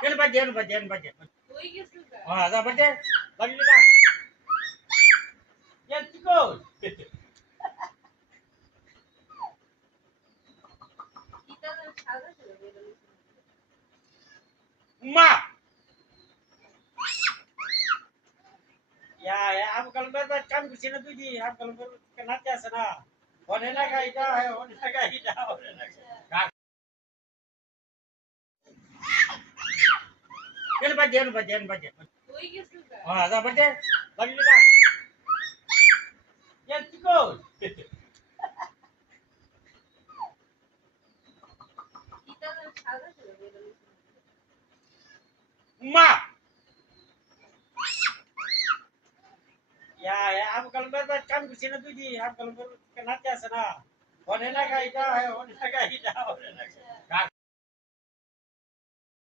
ಏನು ಬಜ್ಜೆ ಹಾ ಅದ ಬಜ್ಜೆ ಬರಲಿಲ್ಲ ಏನು ಚಿಕ್ಕು উম্মা আম কলমের কাম করছি না তুই দি আম কলমের নাচতে আছে না ওনে না গাইটা ওনে না গাইটা ওনে না ಏನು ಬಜ್ಜೆ ಹಾ ಅದ ಬಜ್ಜೆ ಬರಲಿಲ್ಲ ಏನು ಚಿಕ್ಕು উম্মা আম কলমের কাম করছি না তুই দি আম কলমের নাচতে আছে না ওনে না গাইটা ওনে না গাইটা ওনে না